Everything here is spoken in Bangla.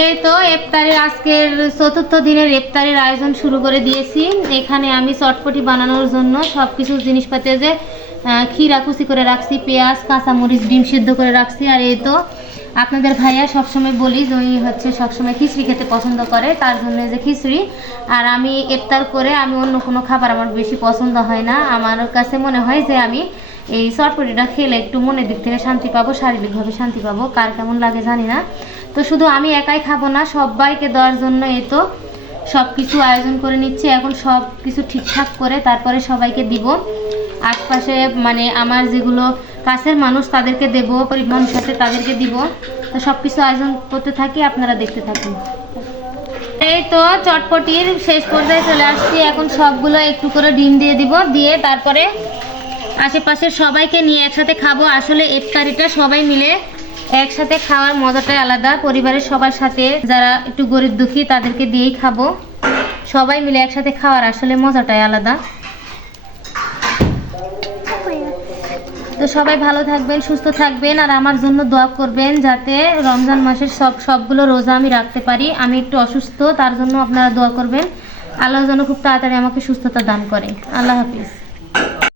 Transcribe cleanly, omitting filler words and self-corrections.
এই তো ইফতারি আজকের চতুর্থ দিনের ইফতারির আয়োজন শুরু করে দিয়েছি। এখানে আমি চটপটি বানানোর জন্য সবকিছু জিনিসপাতি যে ক্ষীরা কুচি করে রাখছি, পেঁয়াজ, কাঁচামরিচ, ডিম সিদ্ধ করে রাখছি। আর এই তো আপনাদের ভাইয়া সবসময় বলি যে উনি হচ্ছে সবসময় খিচড়ি খেতে পছন্দ করে, তার জন্য যে খিচড়ি। আর আমি ইফতার করে আমি অন্য কোনো খাবার আমার বেশি পছন্দ হয় না। আমার কাছে মনে হয় যে আমি এই চটপটিটা খেলে একটু মনের দিক থেকে শান্তি পাবো, শারীরিকভাবে শান্তি পাবো। কার কেমন লাগে জানি না। তো শুধু আমি একাই খাবো না, সবাইকে দেওয়ার জন্য এই তো সব কিছু আয়োজন করে নিচ্ছি। এখন সব কিছু ঠিকঠাক করে তারপরে সবাইকে দিব। আশপাশে মানে আমার যেগুলো কাছের মানুষ তাদেরকে দেব, পরিবারের সাথে তাদেরকে দিব। তো সব কিছু আয়োজন করতে থাকি, আপনারা দেখতে থাকুন। এই তো চটপটির শেষ পর্যায়ে চলে আসছি। এখন সবগুলো একটু করে ডিম দিয়ে দিব, দিয়ে তারপরে আশেপাশের সবাইকে নিয়ে একসাথে খাবো। আসলে ইফতারিটা সবাই মিলে একসাথে খাওয়ার মজাটাই আলাদা। পরিবারের সবার সাথে, যারা একটু গরিব দুঃখী তাদেরকে দিয়েই খাবো। সবাই মিলে একসাথে খাওয়ার আসলে মজাটাই আলাদা। তো সবাই ভালো থাকবেন, সুস্থ থাকবেন, আর আমার জন্য দোয়া করবেন যাতে রমজান মাসের সবগুলো রোজা আমি রাখতে পারি। আমি একটু অসুস্থ, তার জন্য আপনারা দোয়া করবেন। আল্লাহ যেন খুব তাড়াতাড়ি আমাকে সুস্থতা দান করে। আল্লাহ হাফিজ।